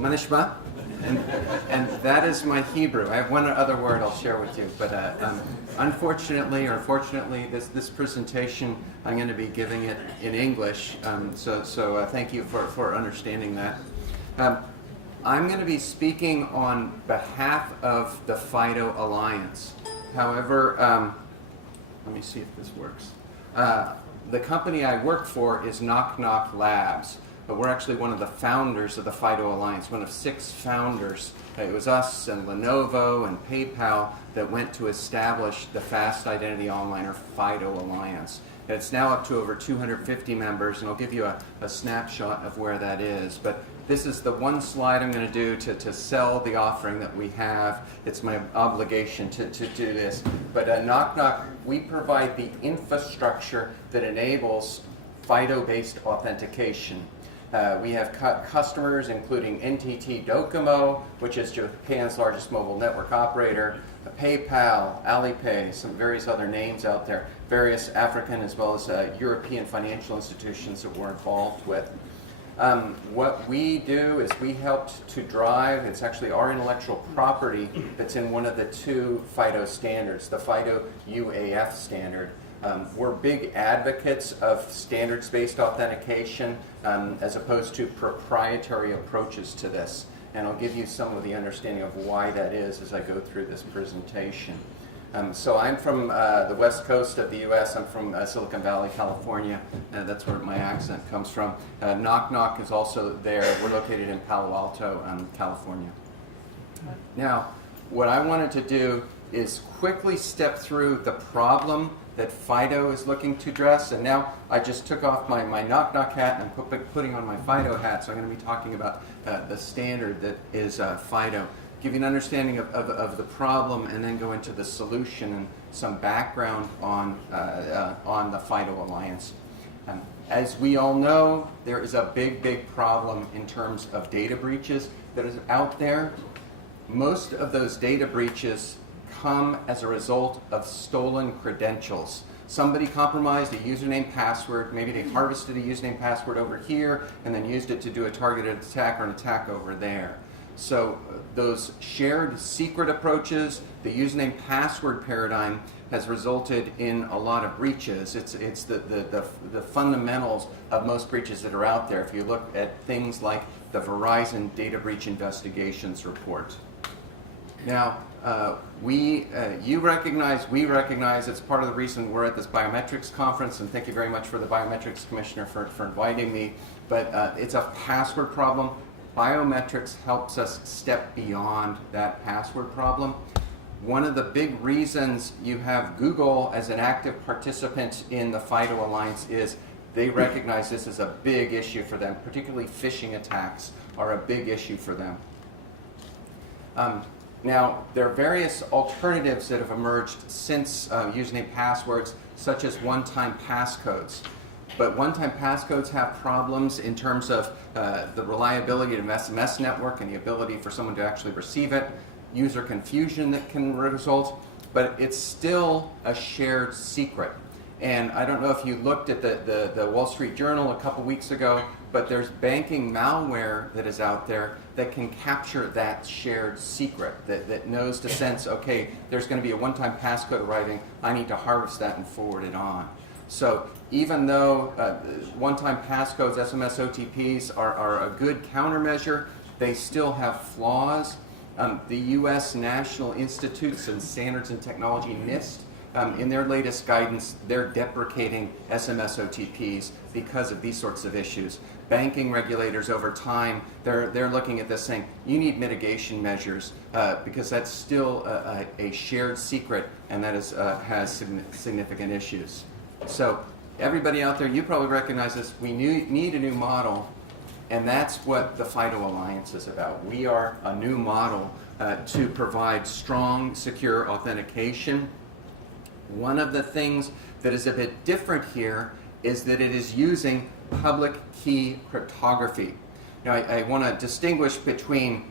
Manishma, and that is my Hebrew. I have one other word I'll share with you, but unfortunately or fortunately, this presentation, I'm going to be giving it in English, so thank you for understanding that. I'm going to be speaking on behalf of the FIDO Alliance. However, let me see if this works. The company I work for is Nok Nok Labs, but we're actually one of the founders of the FIDO Alliance, one of 6 founders. It was us and Lenovo and PayPal that went to establish the Fast Identity Online, or FIDO Alliance. And it's now up to over 250 members, and I'll give you a snapshot of where that is. But this is the one slide I'm going to do to sell the offering that we have. It's my obligation to do this. But Nok Nok, we provide the infrastructure that enables FIDO-based authentication. We have customers including NTT Docomo, which is Japan's largest mobile network operator, PayPal, Alipay, some various other names out there, various African as well as European financial institutions that we're involved with. What we do is we helped to drive, it's actually our intellectual property that's in one of the 2 FIDO standards, the FIDO UAF standard. We're big advocates of standards-based authentication as opposed to proprietary approaches to this. And I'll give you some of the understanding of why that is as I go through this presentation. So I'm from the west coast of the U.S. I'm from Silicon Valley, California. That's where my accent comes from. Nok Nok is also there. We're located in Palo Alto, California. Now, what I wanted to do is quickly step through the problem that FIDO is looking to address. And now I just took off my Nok Nok hat and I'm putting on my FIDO hat. So I'm going to be talking about the standard that is FIDO. Give you an understanding of the problem and then go into the solution and some background on the FIDO Alliance. As we all know, there is a big problem in terms of data breaches that is out there. Most of those data breaches come as a result of stolen credentials. Somebody compromised a username password, maybe they harvested a username password over here and then used it to do a targeted attack or an attack over there. So those shared secret approaches, the username password paradigm has resulted in a lot of breaches. It's the fundamentals of most breaches that are out there. If you look at things like the Verizon Data Breach Investigations Report. Now, we recognize it's part of the reason we're at this Biometrics conference, and thank you very much for the Biometrics Commissioner for inviting me, but it's a password problem. Biometrics helps us step beyond that password problem. One of the big reasons you have Google as an active participant in the FIDO Alliance is they recognize this as a big issue for them, particularly phishing attacks are a big issue for them. Now, there are various alternatives that have emerged since username passwords, such as one-time passcodes. But one-time passcodes have problems in terms of the reliability of an SMS network and the ability for someone to actually receive it, user confusion that can result, but it's still a shared secret. And I don't know if you looked at the Wall Street Journal a couple weeks ago, but there's banking malware that is out there that can capture that shared secret, that knows to sense, okay, there's going to be a one-time passcode arriving, I need to harvest that and forward it on. So even though one-time passcodes, SMS OTPs are a good countermeasure, they still have flaws. The U.S. National Institutes and Standards and Technology, NIST, in their latest guidance, they're deprecating SMS OTPs because of these sorts of issues. Banking regulators over time, they're looking at this saying, you need mitigation measures because that's still a shared secret and that has significant issues. So everybody out there, you probably recognize this, we need a new model, and that's what the FIDO Alliance is about. We are a new model to provide strong, secure authentication. One of the things that is a bit different here is that it is using public key cryptography. Now, I want to distinguish between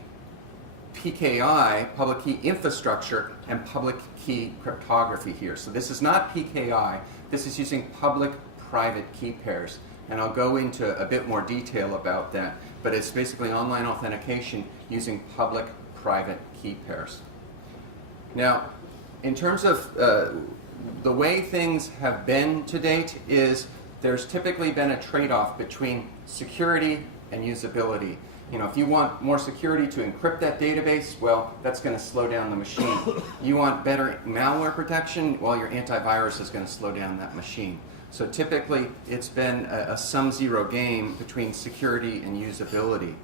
PKI, public key infrastructure, and public key cryptography here. So this is not PKI, this is using public-private key pairs. and I'll go into a bit more detail about that, but it's basically online authentication using public-private key pairs. Now, in terms of the way things have been to date is there's typically been a trade-off between security and usability. You know, if you want more security to encrypt that database, well, that's going to slow down the machine. You want better malware protection, well, your antivirus is going to slow down that machine. So typically, it's been a sum-zero game between security and usability.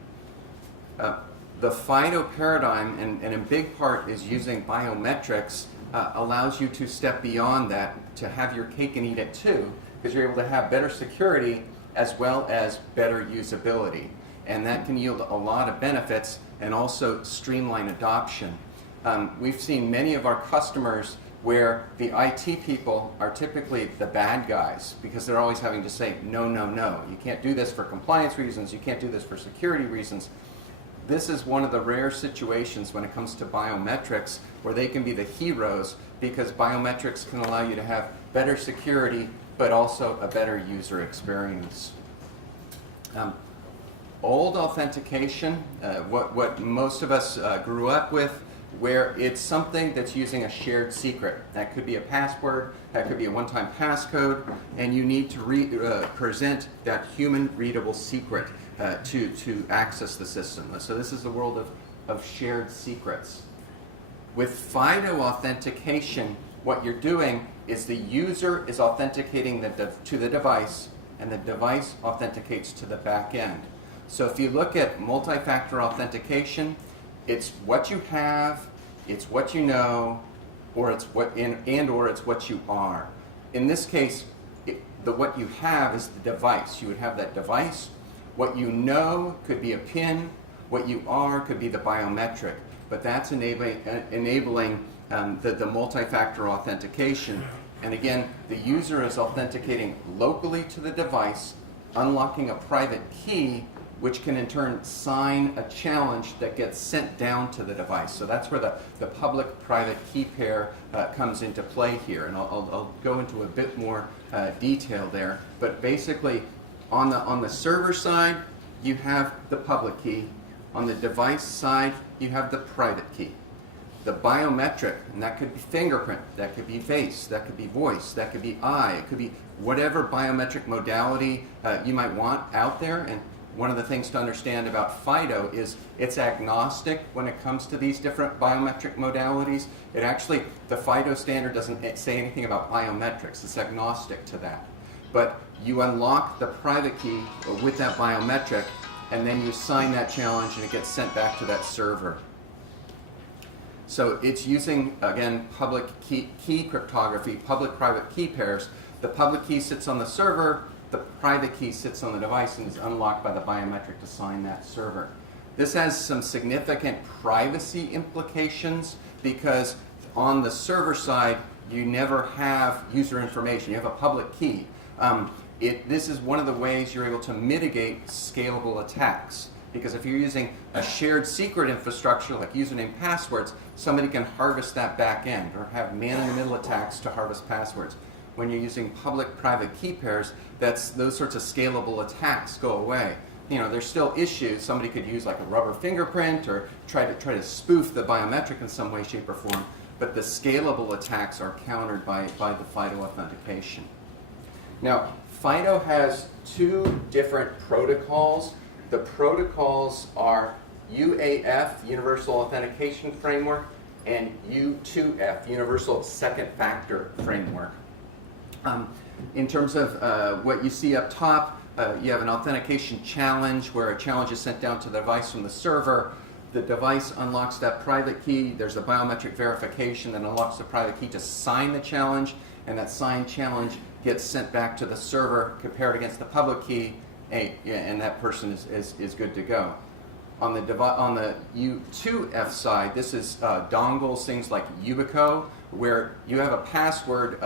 The FIDO paradigm, and in big part is using biometrics, allows you to step beyond that, to have your cake and eat it too, because you're able to have better security as well as better usability. And that can yield a lot of benefits and also streamline adoption. We've seen many of our customers where the IT people are typically the bad guys because they're always having to say, no, no, no. You can't do this for compliance reasons. You can't do this for security reasons. This is one of the rare situations when it comes to biometrics where they can be the heroes because biometrics can allow you to have better security but also a better user experience. Old authentication, what most of us grew up with, where it's something that's using a shared secret. That could be a password, that could be a one-time passcode, and you need to present that human-readable secret to access the system. So this is the world of shared secrets. With FIDO authentication, what you're doing is the user is authenticating to the device, and the device authenticates to the back end. So if you look at multi-factor authentication, it's what you have, it's what you know, or it's what it's what you are. In this case, what you have is the device. You would have that device. What you know could be a PIN. What you are could be the biometric. But that's enabling the multi-factor authentication. And again, the user is authenticating locally to the device, unlocking a private key, which can in turn sign a challenge that gets sent down to the device. So that's where the public-private key pair comes into play here. And I'll go into a bit more detail there. But basically, on the server side, you have the public key. On the device side, you have the private key. The biometric, and that could be fingerprint, that could be face, that could be voice, that could be eye, it could be whatever biometric modality you might want out there. And one of the things to understand about FIDO is it's agnostic when it comes to these different biometric modalities. The FIDO standard doesn't say anything about biometrics. It's agnostic to that. But you unlock the private key with that biometric, and then you sign that challenge, and it gets sent back to that server. So it's using, again, public key cryptography, public-private key pairs. The public key sits on the server. The private key sits on the device and is unlocked by the biometric to sign that server. This has some significant privacy implications because on the server side, you never have user information. You have a public key. This is one of the ways you're able to mitigate scalable attacks. Because if you're using a shared secret infrastructure like username passwords, somebody can harvest that back end or have man-in-the-middle attacks to harvest passwords. When you're using public-private key pairs, those sorts of scalable attacks go away. You know, there's still issues. Somebody could use like a rubber fingerprint or try to spoof the biometric in some way, shape, or form. But the scalable attacks are countered by the FIDO authentication. Now, FIDO has two different protocols. The protocols are UAF, Universal Authentication Framework, and U2F, Universal Second Factor Framework. In terms of what you see up top, you have an authentication challenge where a challenge is sent down to the device from the server. The device unlocks that private key. There's a biometric verification that unlocks the private key to sign the challenge, and that signed challenge gets sent back to the server, compared against the public key, and that person is good to go. On the U2F side, this is dongles, things like Yubico, where you have a password,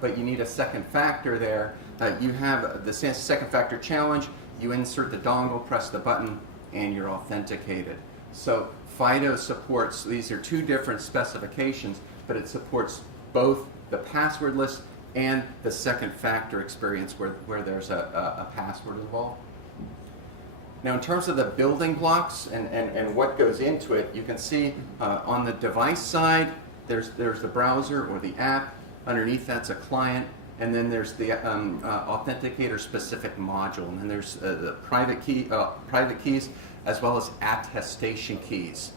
but you need a second factor there. You have the second factor challenge, you insert the dongle, press the button, and you're authenticated. So FIDO supports, these are two different specifications, but it supports both the passwordless and the second factor experience where there's a password involved. Now, in terms of the building blocks and what goes into it, you can see on the device side, there's the browser or the app. Underneath that's a client. And then there's the authenticator-specific module. And then there's the private keys as well as attestation keys.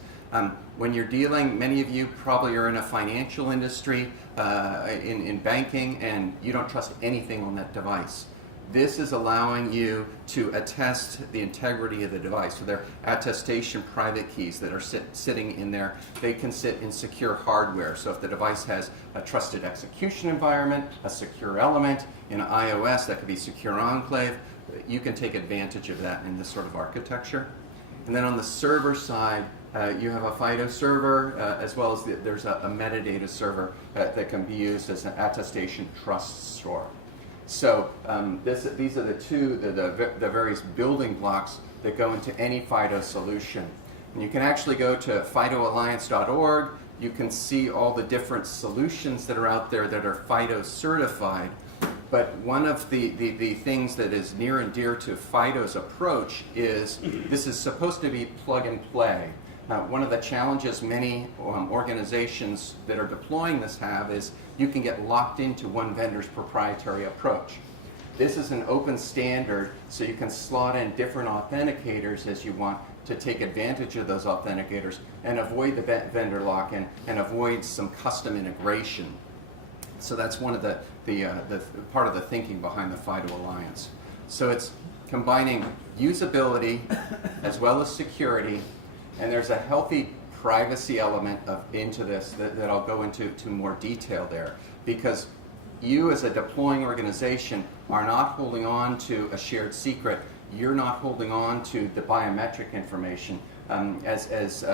When you're dealing, many of you probably are in a financial industry, in banking, and you don't trust anything on that device. This is allowing you to attest the integrity of the device. So they're attestation private keys that are sitting in there. They can sit in secure hardware. So if the device has a trusted execution environment, a secure element, in iOS that could be secure enclave, you can take advantage of that in this sort of architecture. And then on the server side, you have a FIDO server, as well as there's a metadata server that can be used as an attestation trust store. So these are the various building blocks that go into any FIDO solution. And you can actually go to FIDOalliance.org. You can see all the different solutions that are out there that are FIDO certified. But one of the things that is near and dear to FIDO's approach is this is supposed to be plug and play. One of the challenges many organizations that are deploying this have is you can get locked into one vendor's proprietary approach. This is an open standard, so you can slot in different authenticators as you want to take advantage of those authenticators and avoid the vendor lock-in and avoid some custom integration. So that's one of the part of the thinking behind the FIDO Alliance. So it's combining usability as well as security, and there's a healthy privacy element into this that I'll go into more detail there, because you as a deploying organization are not holding on to a shared secret. You're not holding on to the biometric information. As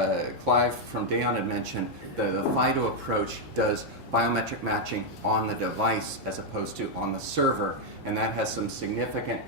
Clive from Dayon had mentioned, the FIDO approach does biometric matching on the device as opposed to on the server, and that has some significant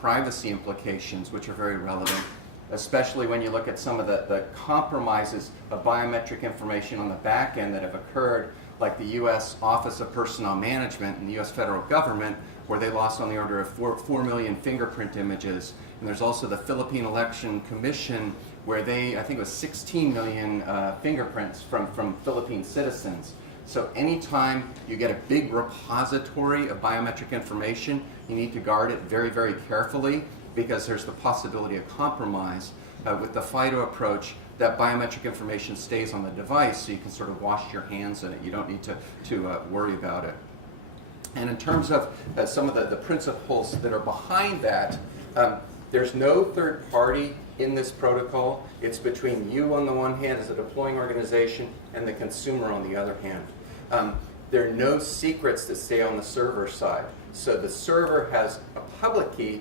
privacy implications which are very relevant, especially when you look at some of the compromises of biometric information on the back end that have occurred, like the U.S. Office of Personnel Management and the U.S. federal government, where they lost on the order of 4 million fingerprint images. And there's also the Philippine Election Commission, where I think it was 16 million fingerprints from Philippine citizens. So anytime you get a big repository of biometric information, you need to guard it very, very carefully, because there's the possibility of compromise. With the FIDO approach, that biometric information stays on the device, so you can sort of wash your hands in it. You don't need to worry about it. And in terms of some of the principles that are behind that, there's no third party in this protocol. It's between you on the one hand as a deploying organization and the consumer on the other hand. There are no secrets that stay on the server side. So the server has a public key,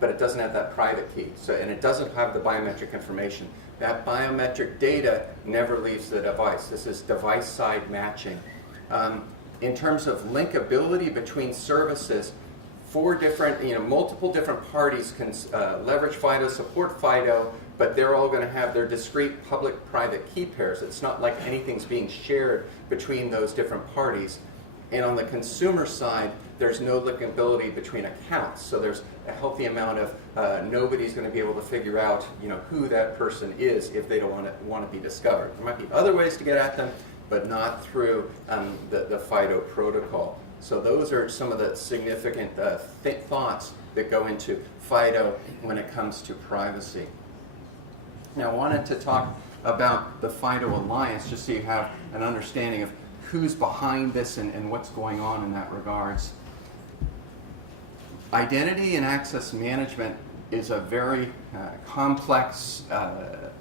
but it doesn't have that private key. And it doesn't have the biometric information. That biometric data never leaves the device. This is device-side matching. In terms of linkability between services, multiple different parties can leverage FIDO, support FIDO, but they're all going to have their discrete public-private key pairs. It's not like anything's being shared between those different parties. And on the consumer side, there's no linkability between accounts. So there's a healthy amount of nobody's going to be able to figure out, who that person is if they don't want to be discovered. There might be other ways to get at them, but not through the FIDO protocol. So those are some of the significant thoughts that go into FIDO when it comes to privacy. Now, I wanted to talk about the FIDO Alliance, just so you have an understanding of who's behind this and what's going on in that regards. Identity and access management is a very complex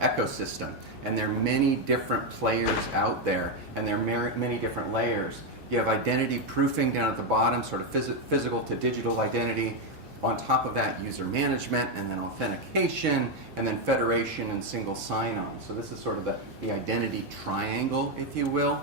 ecosystem, and there are many different players out there, and there are many different layers. You have identity proofing down at the bottom, sort of physical to digital identity. On top of that, user management, and then authentication, and then federation and single sign-on. So this is sort of the identity triangle, if you will.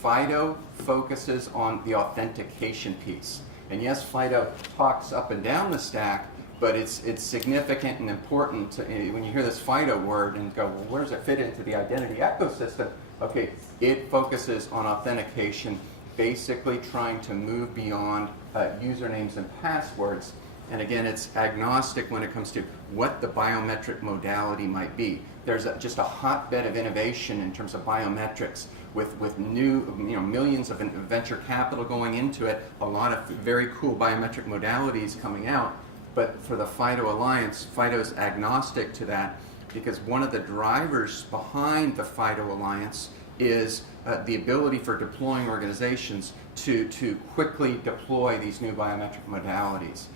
FIDO focuses on the authentication piece. And yes, FIDO talks up and down the stack, but it's significant and important when you hear this FIDO word and go, well, where does it fit into the identity ecosystem? Okay, it focuses on authentication basically trying to move beyond usernames and passwords. And again, it's agnostic when it comes to what the biometric modality might be. There's just a hotbed of innovation in terms of biometrics with new, millions of venture capital going into it, a lot of very cool biometric modalities coming out. But for the FIDO Alliance, FIDO's agnostic to that, because one of the drivers behind the FIDO Alliance is the ability for deploying organizations to quickly deploy these new biometric modalities.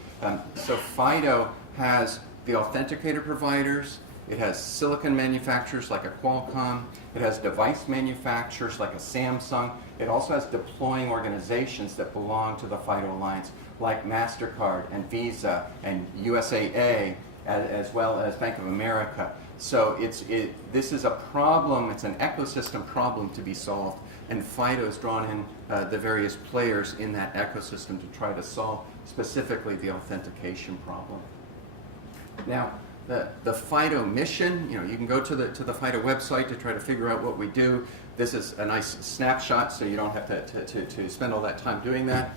So FIDO has the authenticator providers, it has silicon manufacturers like a Qualcomm, it has device manufacturers like a Samsung, it also has deploying organizations that belong to the FIDO Alliance like MasterCard and Visa and USAA, as well as Bank of America. So this is a problem, it's an ecosystem problem to be solved, and FIDO has drawn in the various players in that ecosystem to try to solve specifically the authentication problem. Now, the FIDO mission, you can go to the FIDO website to try to figure out what we do. This is a nice snapshot, so you don't have to spend all that time doing that.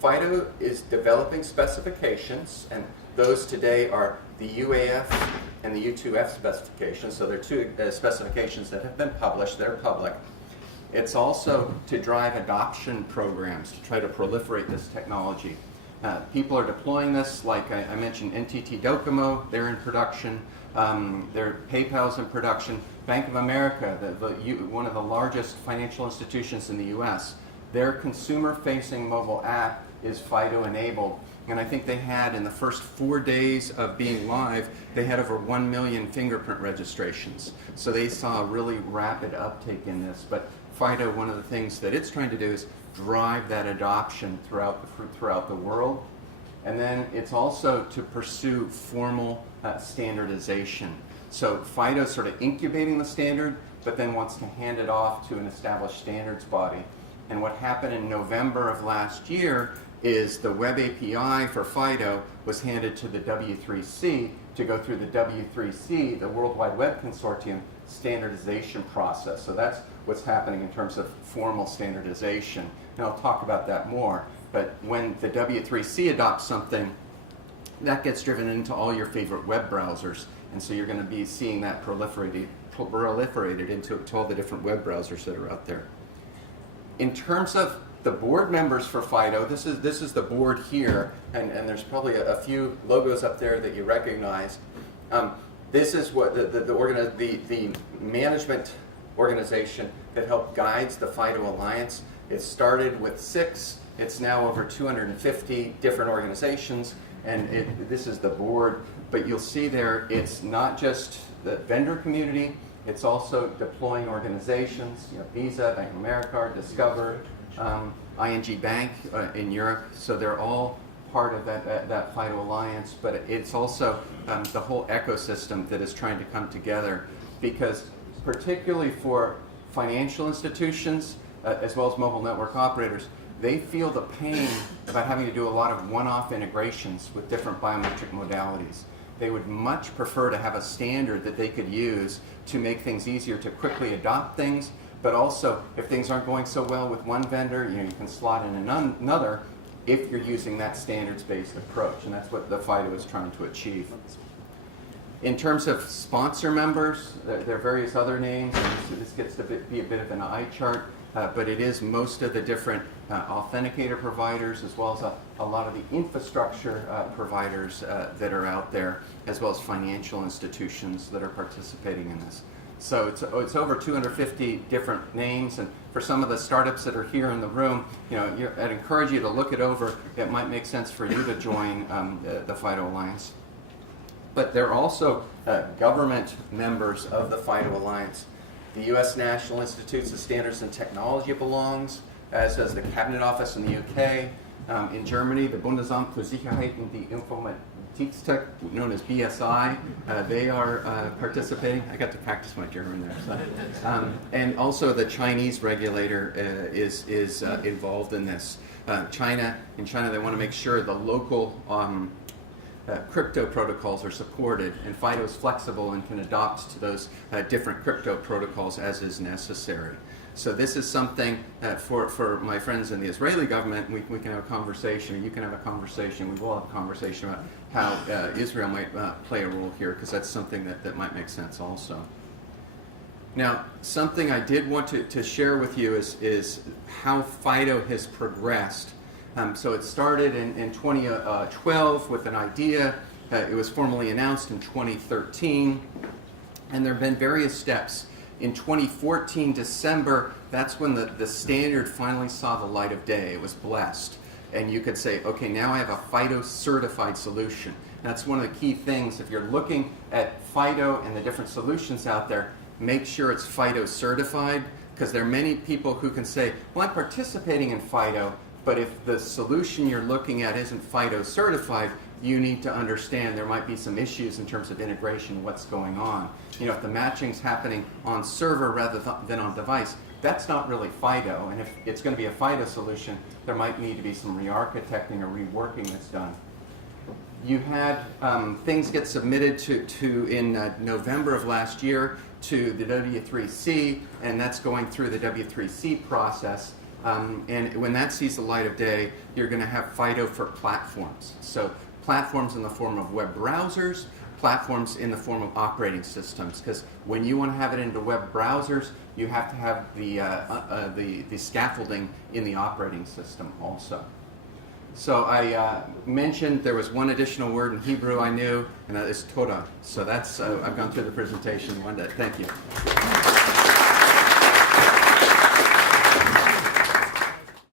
FIDO is developing specifications, and those today are the UAF and the U2F specifications. So they're two specifications that have been published, they're public. It's also to drive adoption programs to try to proliferate this technology. People are deploying this, like I mentioned, NTT Docomo, they're in production. PayPal's in production. Bank of America, one of the largest financial institutions in the US, their consumer-facing mobile app is FIDO enabled. And I think they had, in the first 4 days of being live, they had over 1 million fingerprint registrations. So they saw a really rapid uptake in this. But FIDO, one of the things that it's trying to do is drive that adoption throughout the world. And then it's also to pursue formal standardization. So FIDO's sort of incubating the standard, but then wants to hand it off to an established standards body. And what happened in November of last year is the web API for FIDO was handed to the W3C to go through the W3C, the World Wide Web Consortium, standardization process. So that's what's happening in terms of formal standardization. And I'll talk about that more. But when the W3C adopts something, that gets driven into all your favorite web browsers. And so you're going to be seeing that proliferated into all the different web browsers that are out there. In terms of the board members for FIDO, this is the board here, and there's probably a few logos up there that you recognize. This is what the management organization that helped guides the FIDO Alliance. It started with 6. It's now over 250 different organizations, and this is the board. But you'll see there, it's not just the vendor community, it's also deploying organizations, Visa, Bank of America, Discover, ING Bank in Europe. So they're all part of that FIDO Alliance, but it's also the whole ecosystem that is trying to come together, because particularly for financial institutions, as well as mobile network operators, they feel the pain about having to do a lot of one-off integrations with different biometric modalities. They would much prefer to have a standard that they could use to make things easier to quickly adopt things, but also if things aren't going so well with one vendor, you can slot in another if you're using that standards-based approach, and that's what the FIDO is trying to achieve. In terms of sponsor members, there are various other names, and this gets to be a bit of an eye chart. But it is most of the different authenticator providers, as well as a lot of the infrastructure providers that are out there, as well as financial institutions that are participating in this. So it's over 250 different names, and for some of the startups that are here in the room, I'd encourage you to look it over. It might make sense for you to join the FIDO Alliance. But there are also government members of the FIDO Alliance. The U.S. National Institutes of Standards and Technology belongs, as does the Cabinet Office in the UK. In Germany, the Bundesamt für Sicherheit und die Informationstechnik, known as BSI, they are participating. I got to practice my German there. So. And also the Chinese regulator is involved in this. In China, they want to make sure the local crypto protocols are supported, and FIDO is flexible and can adopt to those different crypto protocols as is necessary. So this is something for my friends in the Israeli government, we can have a conversation, or you can have a conversation, we will have a conversation about how Israel might play a role here, because that's something that might make sense also. Now, something I did want to share with you is how FIDO has progressed. So it started in 2012 with an idea. It was formally announced in 2013, and there have been various steps. In 2014, December, that's when the standard finally saw the light of day. It was blessed. And you could say, okay, now I have a FIDO certified solution. That's one of the key things. If you're looking at FIDO and the different solutions out there, make sure it's FIDO certified, because there are many people who can say, well, I'm participating in FIDO, but if the solution you're looking at isn't FIDO certified, you need to understand there might be some issues in terms of integration, what's going on. You know, if the matching's happening on server rather than on device, that's not really FIDO. And if it's going to be a FIDO solution, there might need to be some re-architecting or reworking that's done. You had things get submitted to in November of last year to the W3C, and that's going through the W3C process. And when that sees the light of day, you're going to have FIDO for platforms. So platforms in the form of web browsers, platforms in the form of operating systems. Because when you want to have it into web browsers, you have to have the scaffolding in the operating system also. So I mentioned there was one additional word in Hebrew I knew, and that is Todah. So that's I've gone through the presentation one day. Thank you.